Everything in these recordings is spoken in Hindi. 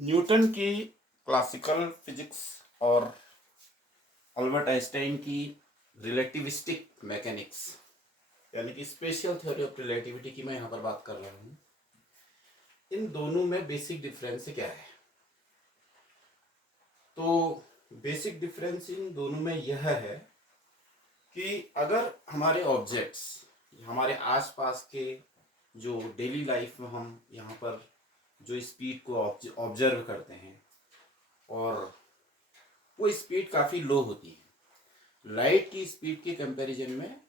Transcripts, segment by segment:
न्यूटन की क्लासिकल फिजिक्स और अल्बर्ट आइंस्टाइन की रिलेटिविस्टिक मैकेनिक्स यानी कि स्पेशल थ्योरी ऑफ रिलेटिविटी की मैं यहाँ पर बात कर रहा हूँ। इन दोनों में बेसिक डिफरेंस क्या है? तो बेसिक डिफरेंस इन दोनों में यह है कि अगर हमारे ऑब्जेक्ट्स हमारे आसपास के जो डेली लाइफ में हम यहाँ पर जो स्पीड को ऑब्जर्व करते हैं और वो स्पीड काफ़ी लो होती है, लाइट की स्पीड के कंपैरिजन में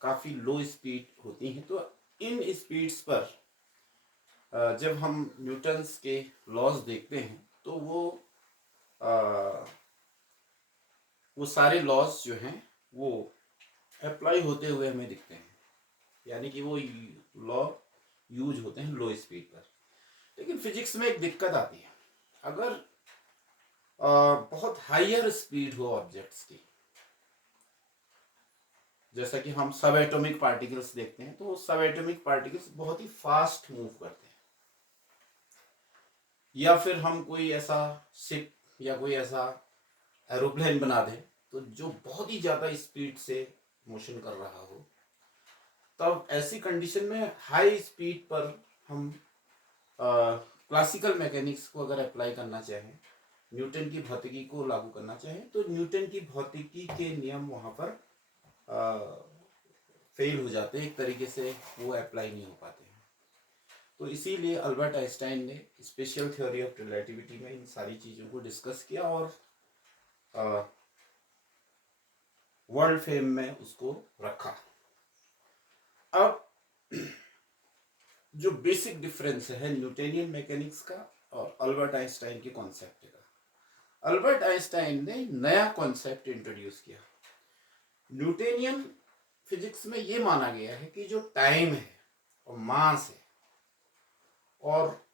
काफ़ी लो स्पीड होती हैं। तो इन स्पीड्स पर जब हम न्यूटन्स के लॉज देखते हैं तो वो सारे लॉज जो हैं वो अप्लाई होते हुए हमें दिखते हैं, यानी कि वो लॉ यूज होते हैं लो स्पीड पर। लेकिन फिजिक्स में एक दिक्कत आती है, अगर बहुत हायर स्पीड हो ऑब्जेक्ट्स की, जैसा कि हम सब एटॉमिक पार्टिकल्स देखते हैं, तो सब एटॉमिक पार्टिकल्स बहुत ही फास्ट मूव करते हैं, या फिर हम कोई ऐसा शिप या कोई ऐसा एरोप्लेन बना दें तो जो बहुत ही ज़्यादा स्पीड से मोशन कर रहा हो, तब ऐसी कंडीशन में हाई स्पीड पर हम क्लासिकल मैकेनिक्स को अगर अप्लाई करना चाहें, न्यूटन की भौतिकी को लागू करना चाहें, तो न्यूटन की भौतिकी के नियम वहाँ पर फेल हो जाते हैं, एक तरीके से वो अप्लाई नहीं हो पाते हैं। तो इसीलिए अल्बर्ट आइंस्टाइन ने स्पेशल थ्योरी ऑफ रिलेटिविटी में इन सारी चीज़ों को डिस्कस किया और वर्ल्ड फेम में उसको रखा। अब जो बेसिक डिफरेंस है न्यूटोनियन मैकेनिक्स का और अल्बर्ट आइंस्टाइन के कॉन्सेप्ट का, अल्बर्ट आइंस्टाइन ने नया कॉन्सेप्ट इंट्रोड्यूस किया। न्यूटोनियन फिजिक्स में ये माना गया है कि जो टाइम है और मास है और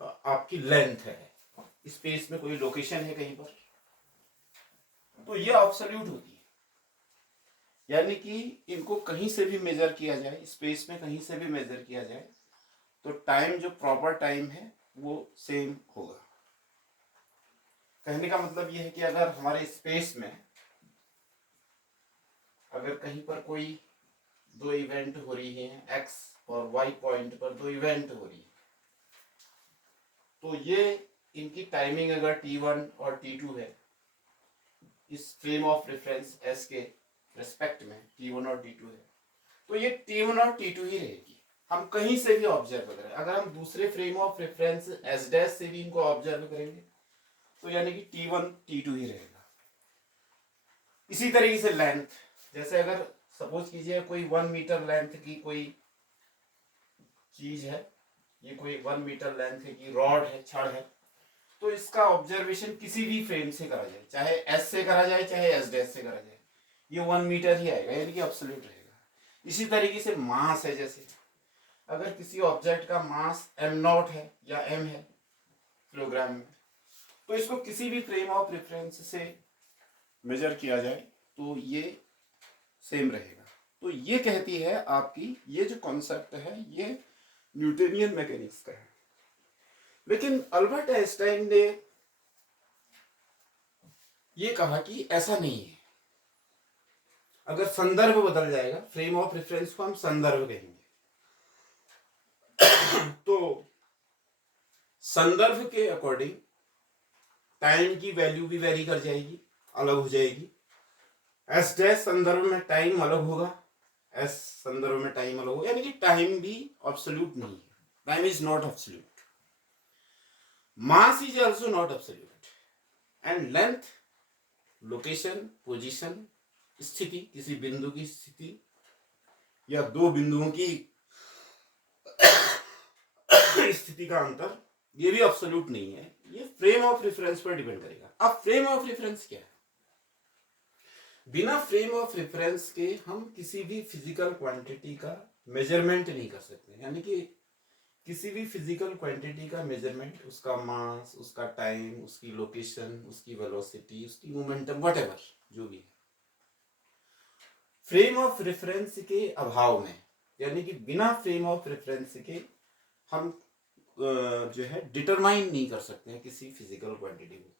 आपकी लेंथ है, स्पेस में कोई लोकेशन है कहीं पर, तो ये एब्सोल्यूट होती है, यानी कि इनको कहीं से भी मेजर किया जाए, स्पेस में कहीं से भी मेजर किया जाए तो टाइम जो प्रॉपर टाइम है वो सेम होगा। कहने का मतलब ये है कि अगर हमारे स्पेस में अगर कहीं पर कोई दो इवेंट हो रही है, एक्स और वाई पॉइंट पर दो इवेंट हो रही है, तो ये इनकी टाइमिंग अगर t1 और t2 है, इस फ्रेम ऑफ रेफरेंस s के रेस्पेक्ट में t1 और t2 है, तो ये t1 और t2 ही रहेगी। हम कहीं से भी ऑब्जर्व करें, अगर हम दूसरे frame of reference s dash से भी इनको ऑब्जर्व करेंगे तो यानी कि t1 t2 ही रहेगा। इसी तरीके से लेंथ, जैसे अगर सपोज कीजिए कोई 1 मीटर लेंथ की कोई चीज है, ये कोई 1 मीटर लेंथ की रॉड है, छड़ है, तो इसका ऑब्जर्वेशन किसी भी फ्रेम से करा जाए, चाहे एस से करा जाए चाहे एस डैश से करा जाए, ये 1 मीटर ही आएगा, यानी कि एब्सोल्यूट रहेगा। इसी तरीके से मास है, जैसे अगर किसी ऑब्जेक्ट का मास m0 है या m है किलोग्राम में, तो इसको किसी भी फ्रेम ऑफ रेफरेंस से मेजर किया जाए तो ये सेम रहेगा। तो ये कहती है आपकी, ये जो कॉन्सेप्ट है ये न्यूटोनियन मैकेनिक्स का है। लेकिन अल्बर्ट आइंस्टाइन ने ये कहा कि ऐसा नहीं है, अगर संदर्भ बदल जाएगा, फ्रेम ऑफ रेफरेंस को हम संदर्भ कहेंगे, तो संदर्भ के अकॉर्डिंग टाइम की वैल्यू भी वेरी कर जाएगी, अलग हो जाएगी। एस डैश संदर्भ में टाइम अलग होगा, एस संदर्भ में टाइम अलग होगा, यानी कि टाइम भी एब्सोल्यूट नहीं है, time is not absolute, mass is also not absolute, and length, location, position, स्थिति, किसी बिंदु की स्थिति या दो बिंदुओं की स्थिति का अंतर, ये भी एब्सोल्यूट नहीं है, ये फ्रेम ऑफ रेफरेंस पर डिपेंड करेगा। अब फ्रेम ऑफ रेफरेंस क्या है? बिना फ्रेम ऑफ रेफरेंस के हम किसी भी फिजिकल क्वांटिटी का मेजरमेंट नहीं कर सकते, यानी कि किसी भी फिजिकल क्वांटिटी का मेजरमेंट, उसका मास, उसका टाइम, उसकी लोकेशन, उसकी वेलोसिटी, उसकी मोमेंटम, व्हाटएवर जो भी है, फ्रेम ऑफ रेफरेंस के अभाव में, यानी कि बिना फ्रेम ऑफ रेफरेंस के हम जो है डिटरमाइन नहीं कर सकते हैं किसी फिजिकल क्वांटिटी को।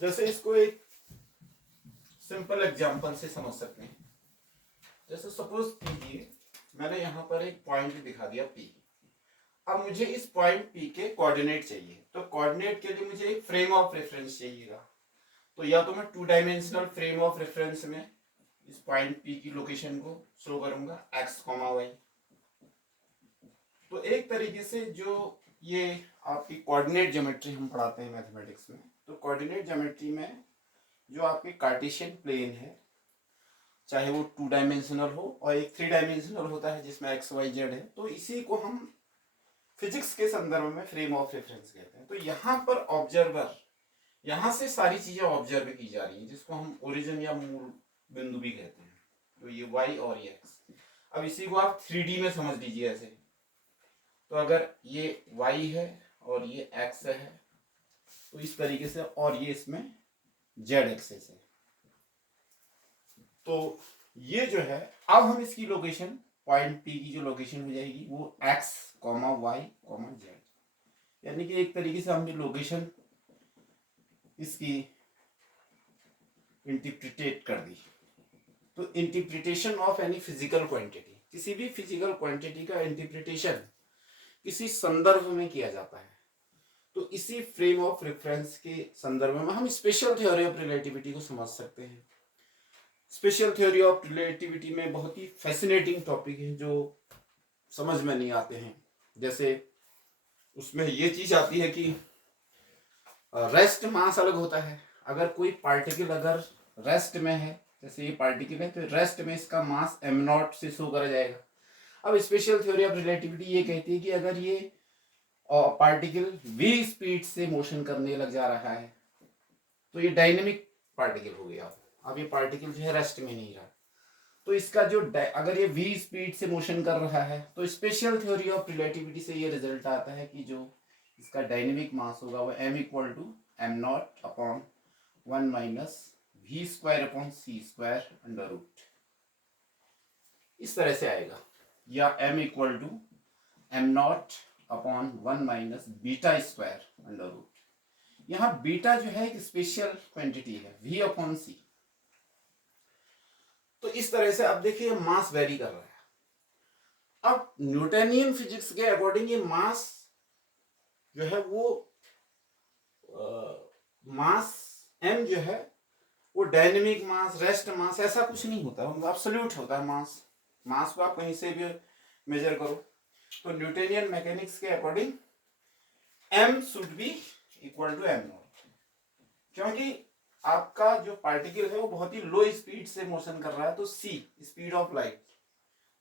जैसे इसको एक सिंपल एग्जांपल से समझ सकते हैं। जैसे सपोज कीजिए मैंने यहाँ पर एक पॉइंट दिखा दिया P। अब मुझे इस पॉइंट P के कोऑर्डिनेट चाहिए, तो कोऑर्डिनेट के लिए मुझे एक फ्रेम ऑफ रेफरेंस चाहिएगा। तो या तो मैं 2 डायमेंशनल फ्रेम ऑफ रेफरेंस में इस पॉइंट P की लोकेशन को शो करूंगा x, y। तो एक तरीके से जो ये आपकी कोऑर्डिनेट ज्योमेट्री हम पढ़ाते हैं मैथमेटिक्स में, तो कोऑर्डिनेट ज्योमेट्री में जो आपकी कार्टेशियन प्लेन है, चाहे वो 2 डायमेंशनल हो और एक 3 डायमेंशनल होता है जिसमें x, y, z है, तो इसी को हम फिजिक्स के संदर्भ में फ्रेम ऑफ रेफरेंस कहते हैं। तो यहाँ पर ऑब्जर्वर, यहाँ से सारी चीजें ऑब्जर्व की जा रही है, जिसको हम ओरिजिन या मूल बिंदु भी कहते हैं। तो ये y और ये x। अब इसी को आप 3D में समझ लीजिए ऐसे। तो अगर ये y है और ये x है, तो इस तरीके से, और ये इसमें z एक्सेस है। तो ये जो है, अब हम इसकी लोकेशन, पॉइंट P की जो लोकेशन हो जाएगी वो x, y, z, यानी कि एक तरीके से हमने लोकेशन इसकी इंटरप्रिटेट कर दी। तो interpretation of any physical quantity, किसी भी फिजिकल क्वांटिटी का इंटरप्रिटेशन किसी संदर्भ में किया जाता है। तो इसी फ्रेम ऑफ रेफरेंस के संदर्भ में हम स्पेशल थ्योरी ऑफ रिलेटिविटी को समझ सकते हैं। स्पेशल थ्योरी ऑफ रिलेटिविटी में बहुत ही फैसिनेटिंग टॉपिक है जो समझ में नहीं आते हैं। जैसे उसमें ये चीज आती है कि रेस्ट मास अलग होता है। अगर कोई पार्टिकल अगर रेस्ट में है, जैसे ये पार्टिकल है, तो रेस्ट में इसका मास m0 से शो करा जाएगा। अब स्पेशल थ्योरी ऑफ रिलेटिविटी ये कहती है कि अगर ये पार्टिकल v स्पीड से मोशन करने लग जा रहा है तो ये डायनेमिक पार्टिकल हो गया। अब ये पार्टिकल जो है रेस्ट में नहीं रहा, तो इसका जो अगर ये v स्पीड से मोशन कर रहा है, तो स्पेशल थ्योरी ऑफ रिलेटिविटी से ये रिजल्ट आता है कि जो इसका डायनेमिक मास होगा वो m equal to m0 upon 1 minus v square upon c square under root, इस तरह से आएगा। या m equal to m0 upon 1 minus beta square under root. यहाँ बीटा जो है एक स्पेशल क्वांटिटी है, v अपॉन c। तो इस तरह से अब देखिए मास वेरी कर रहा है। अब न्यूटनियन फिजिक्स के अकॉर्डिंग ये मास जो है वो मास m जो है वो डायनेमिक मास, रेस्ट मास, ऐसा कुछ नहीं होता, मतलब एब्सोल्यूट होता है मास। मास को आप कहीं से भी मेजर करो। तो न्यूटनियन मैकेनिक्स के according m should be equal to m0, क्योंकि आपका जो पार्टिकल है वो बहुत ही लो स्पीड से मोशन कर रहा है। तो c स्पीड ऑफ लाइट,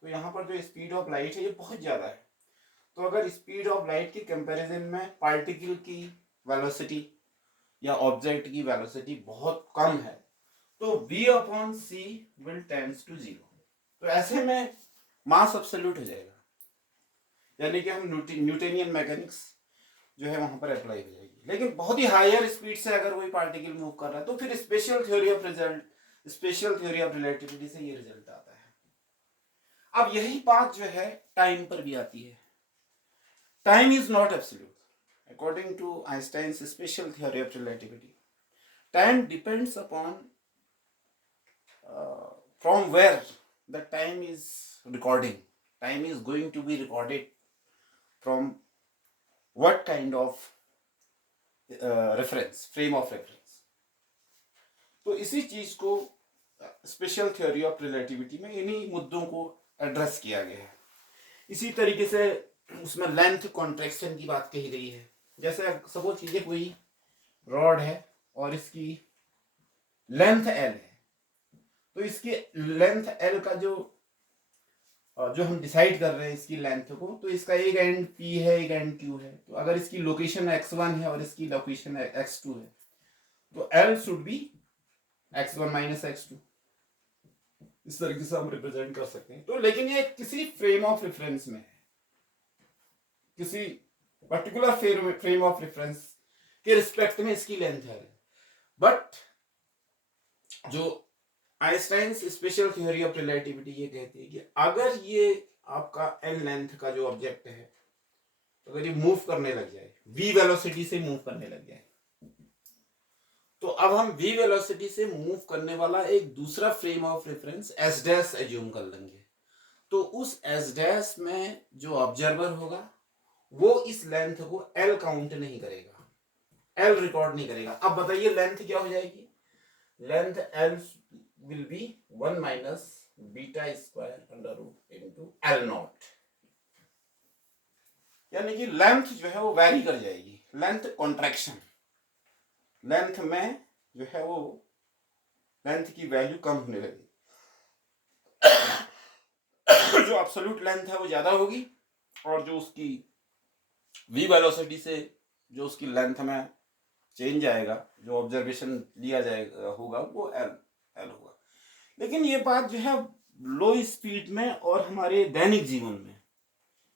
तो यहाँ पर जो स्पीड ऑफ लाइट है ये बहुत ज्यादा है। तो अगर स्पीड ऑफ लाइट के कंपैरिजन में पार्टिकल की वेलोसिटी या ऑब्जेक्ट की वेलोसिटी बहुत कम है, तो v upon c will tends to 0। तो ऐसे में मास एब्सोल्यूट हो जाएगा, यानी कि हम न्यूटनियन मैकेनिक्स जो है वहां पर अप्लाई हो जाएगी। लेकिन बहुत ही हायर स्पीड से अगर कोई पार्टिकल मूव कर रहा है तो फिर स्पेशल थ्योरी ऑफ रिलेटिविटी से ये रिजल्ट आता है। अब यही बात जो है टाइम पर भी आती है। Time is not absolute according to Einstein's special theory of relativity. Time depends upon from where the time is recording. Time is going to be recorded from what kind of reference, frame of reference. तो इसी चीज को स्पेशल थ्योरी ऑफ रिलेटिविटी में इन्हीं मुद्दों को एड्रेस किया गया है। इसी तरीके से उसमें लेंथ कॉन्ट्रैक्शन की बात कही गई है। जैसे सपोज कीजिए कोई रॉड है और इसकी लेंथ l है, तो इसकी लेंथ l का जो हम डिसाइड कर रहे हैं इसकी लेंथ को, तो इसका एक एंड p है, एक एंड q है। तो अगर इसकी लोकेशन x1 है और इसकी लोकेशन x2 है, तो l should be x1 minus x2। इस तरीके से हम रिप्रेजेंट कर सकते हैं। तो लेकिन ये किसी फ्रेम ऑफ रेफरेंस में है, किसी पर्टिकुलर फ्रेम ऑफ रेफरेंस के रिस्पेक्ट में इसकी लेंथ है। बट जो Einstein special theory of relativity ये कहती है कि अगर ये आपका एल लेंथ का जो ऑब्जेक्ट है तो अगर ये मूव करने लग जाए, v वेलोसिटी से मूव करने लग जाए, तो अब हम v वेलोसिटी से मूव करने वाला एक दूसरा frame of reference s dash assume कर लेंगे। तो उस s डैश में जो ऑब्जर्वर होगा वो इस लेंथ को l काउंट नहीं करेगा, l रिकॉर्ड नहीं करेगा। अब बताइए लेंथ क्या हो जाएगी? Length l will be 1 minus beta square under root into l naught, यानी कि लेंथ जो है वो वैरी कर जाएगी। लेंथ कॉन्ट्रैक्शन, लेंथ में जो है वो लेंथ की वैल्यू कम होने लगेगी। जो एब्सोल्यूट लेंथ है वो ज्यादा होगी और जो उसकी v वेलोसिटी से जो उसकी लेंथ में चेंज आएगा, जो ऑब्जर्वेशन लिया जाएगा होगा वो l होगा। लेकिन ये बात जो है लो स्पीड में और हमारे दैनिक जीवन में,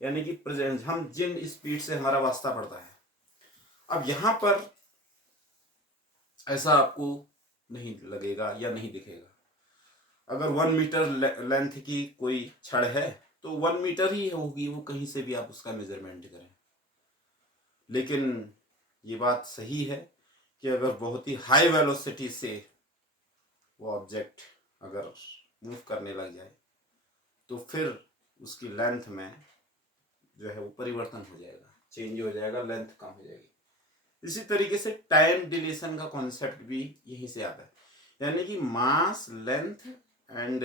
यानी कि प्रेजेंट हम जिन स्पीड से हमारा वास्ता पड़ता है, अब यहां पर ऐसा आपको नहीं लगेगा या नहीं दिखेगा। अगर 1 मीटर लेंथ की कोई छड़ है तो 1 मीटर ही होगी वो, कहीं से भी आप उसका मेजरमेंट करें। लेकिन ये बात सही है कि अगर बहुत ही हाई वेलोसिटी से वो ऑब्जेक्ट अगर मूव करने लग जाए तो फिर उसकी लेंथ में जो है वो परिवर्तन हो जाएगा, चेंज हो जाएगा, लेंथ कम हो जाएगी। इसी तरीके से टाइम डिलेशन का कॉन्सेप्ट भी यहीं से आता है, यानी कि mass, length and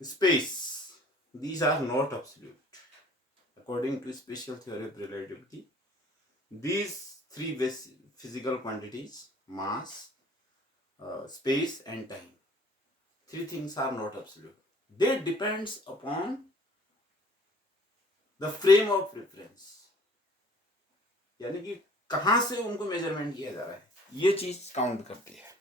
space, these are not absolute. According to special theory of relativity, these three physical quantities, mass, space and time, three things are not absolute. They depends upon the frame of reference, यानी कि कहां से उनको मेजरमेंट किया जा रहा है, ये चीज काउंट करती है।